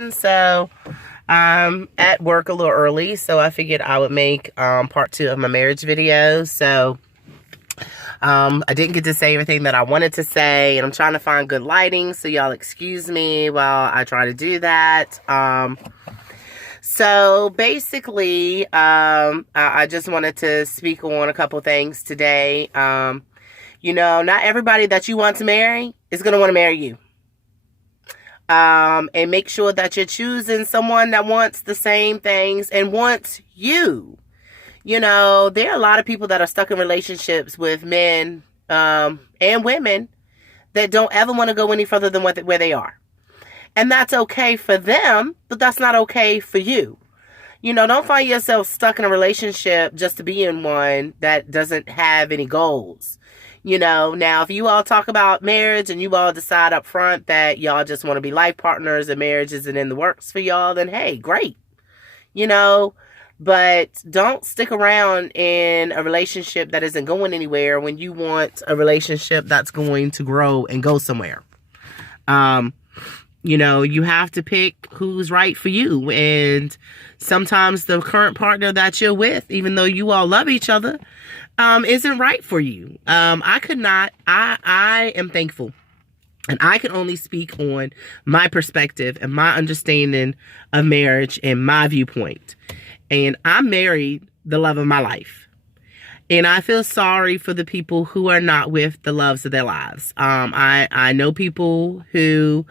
So I'm at work a little early, so I figured I would make part two of my marriage video. So I didn't get to say everything that I wanted to say, and I'm trying to find good lighting, so y'all excuse me while I try to do that. So basically, I just wanted to speak on a couple things today. Not everybody that you want to marry is going to want to marry you. And make sure that you're choosing someone that wants the same things and wants you. There are a lot of people that are stuck in relationships with men and women that don't ever want to go any further than where they are. And that's okay for them, but that's not okay for you. Don't find yourself stuck in a relationship just to be in one that doesn't have any goals. Now if you all talk about marriage and you all decide up front that y'all just want to be life partners and marriage isn't in the works for y'all, then hey, great. But don't stick around in a relationship that isn't going anywhere when you want a relationship that's going to grow and go somewhere. You have to pick who's right for you. And sometimes the current partner that you're with, even though you all love each other, isn't right for you. I am thankful. And I can only speak on my perspective and my understanding of marriage and my viewpoint. And I married the love of my life. And I feel sorry for the people who are not with the loves of their lives. I know people who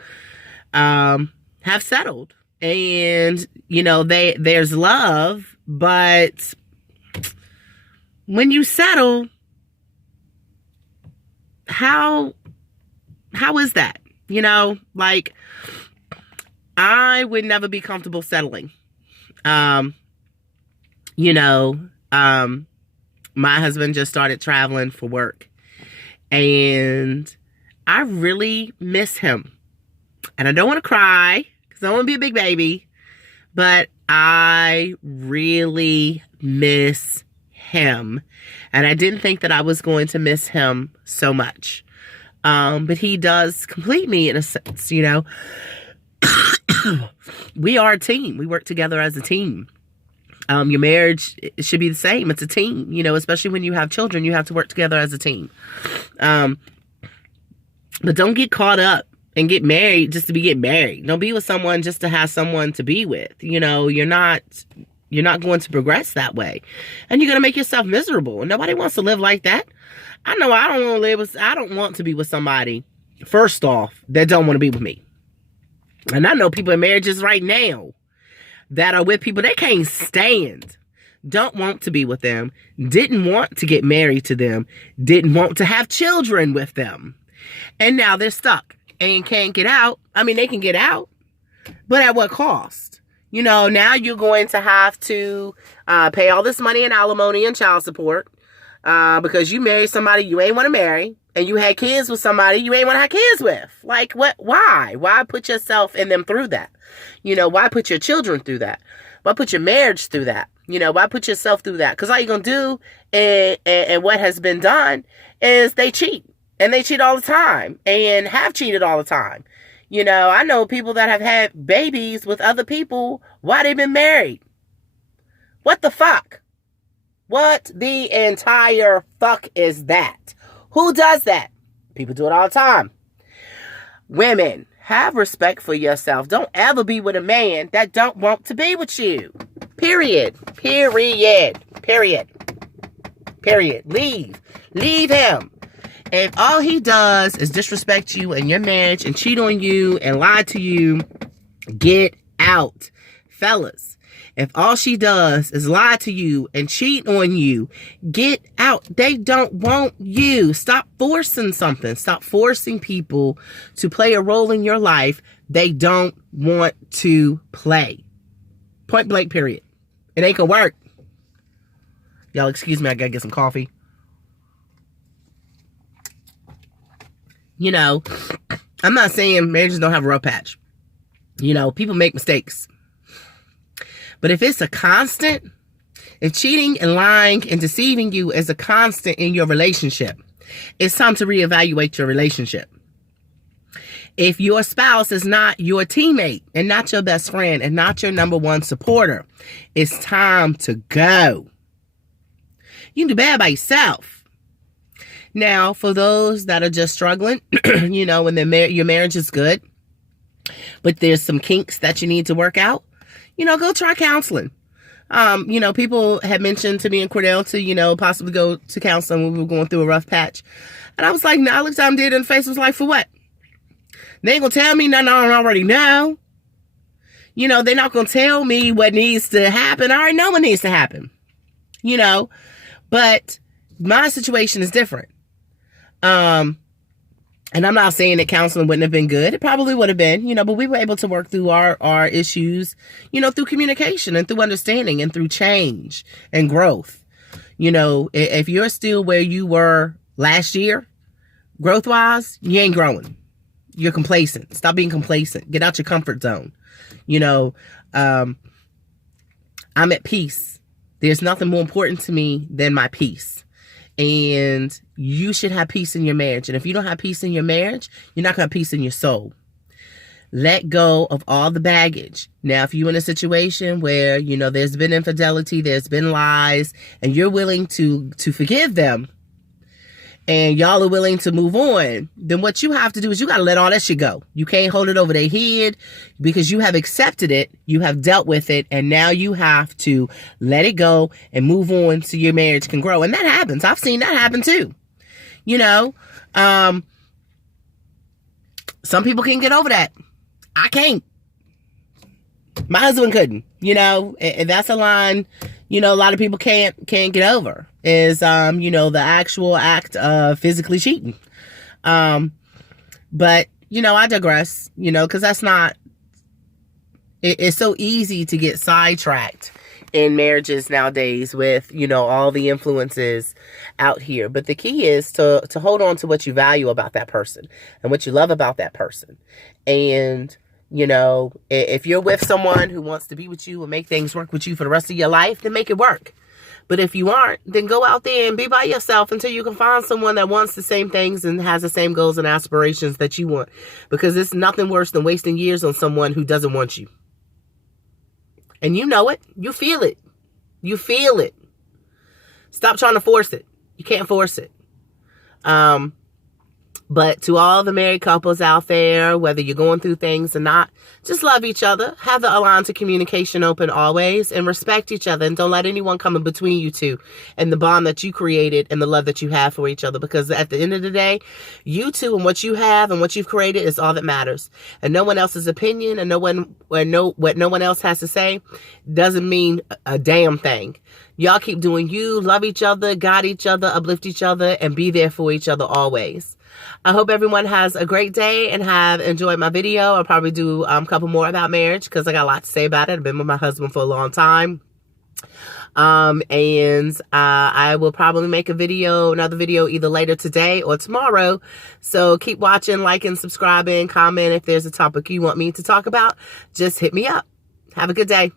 have settled, and there's love, but when you settle, how is that? I would never be comfortable settling. My husband just started traveling for work, and I really miss him. And I don't want to cry because I don't want to be a big baby, but I really miss him. And I didn't think that I was going to miss him so much. But he does complete me in a sense, We are a team. We work together as a team. Your marriage should be the same. It's a team, especially when you have children, you have to work together as a team. But don't get caught up and get married just to get married. Don't be with someone just to have someone to be with. You're not going to progress that way. And you're going to make yourself miserable. And nobody wants to live like that. I know I don't want to be with somebody, first off, that don't want to be with me. And I know people in marriages right now that are with people they can't stand, don't want to be with them, didn't want to get married to them, didn't want to have children with them. And now they're stuck and can't get out. I mean, they can get out, but at what cost? Now you're going to have to pay all this money in alimony and child support because you married somebody you ain't want to marry, and you had kids with somebody you ain't want to have kids with. Like, what? Why? Why put yourself and them through that? Why put your children through that? Why put your marriage through that? Why put yourself through that? Because all you're going to do and what has been done is they cheat. And they cheat all the time and have cheated all the time. I know people that have had babies with other people while they've been married. What the fuck? What the entire fuck is that? Who does that? People do it all the time. Women, have respect for yourself. Don't ever be with a man that don't want to be with you. Period. Period. Period. Period. Leave him. If all he does is disrespect you and your marriage and cheat on you and lie to you, get out. Fellas, if all she does is lie to you and cheat on you, get out. They don't want you. Stop forcing something. Stop forcing people to play a role in your life they don't want to play. Point blank, period. It ain't gonna work. Y'all excuse me, I gotta get some coffee. I'm not saying marriages don't have a rough patch. People make mistakes. But if it's a constant, if cheating and lying and deceiving you is a constant in your relationship, it's time to reevaluate your relationship. If your spouse is not your teammate and not your best friend and not your number one supporter, it's time to go. You can do bad by yourself. Now, for those that are just struggling, when your marriage is good, but there's some kinks that you need to work out, go try counseling. People had mentioned to me and Cordell to, possibly go to counseling when we were going through a rough patch. And I was like, I looked at him dead in the face, was like, for what? They ain't gonna tell me nothing I don't already know. They're not gonna tell me what needs to happen. I already know what needs to happen. But my situation is different. And I'm not saying that counseling wouldn't have been good. It probably would have been, but we were able to work through our issues, through communication and through understanding and through change and growth. If you're still where you were last year, growth-wise, you ain't growing. You're complacent. Stop being complacent. Get out your comfort zone. I'm at peace. There's nothing more important to me than my peace. And you should have peace in your marriage. And if you don't have peace in your marriage, you're not going to have peace in your soul. Let go of all the baggage. Now, if you're in a situation where, there's been infidelity, there's been lies, and you're willing to forgive them, and y'all are willing to move on, then what you have to do is you got to let all that shit go. You can't hold it over their head because you have accepted it, you have dealt with it, and now you have to let it go and move on so your marriage can grow. And that happens. I've seen that happen too. Some people can get over that. I can't. My husband couldn't, and that's a line, a lot of people can't get over is, the actual act of physically cheating. But, I digress, because that's not, it's so easy to get sidetracked in marriages nowadays with, all the influences out here. But the key is to hold on to what you value about that person and what you love about that person. And, if you're with someone who wants to be with you and make things work with you for the rest of your life, then make it work. But if you aren't, then go out there and be by yourself until you can find someone that wants the same things and has the same goals and aspirations that you want. Because it's nothing worse than wasting years on someone who doesn't want you. And you know it. You feel it. You feel it. Stop trying to force it. You can't force it. But to all the married couples out there, whether you're going through things or not, just love each other. Have the line to communication open always and respect each other. And don't let anyone come in between you two and the bond that you created and the love that you have for each other. Because at the end of the day, you two and what you have and what you've created is all that matters. And no one else's opinion and what no one else has to say doesn't mean a damn thing. Y'all keep doing you, love each other, guide each other, uplift each other, and be there for each other always. I hope everyone has a great day and have enjoyed my video. I'll probably do a couple more about marriage because I got a lot to say about it. I've been with my husband for a long time. I will probably make another video either later today or tomorrow. So keep watching, liking, subscribing, comment. If there's a topic you want me to talk about, just hit me up. Have a good day.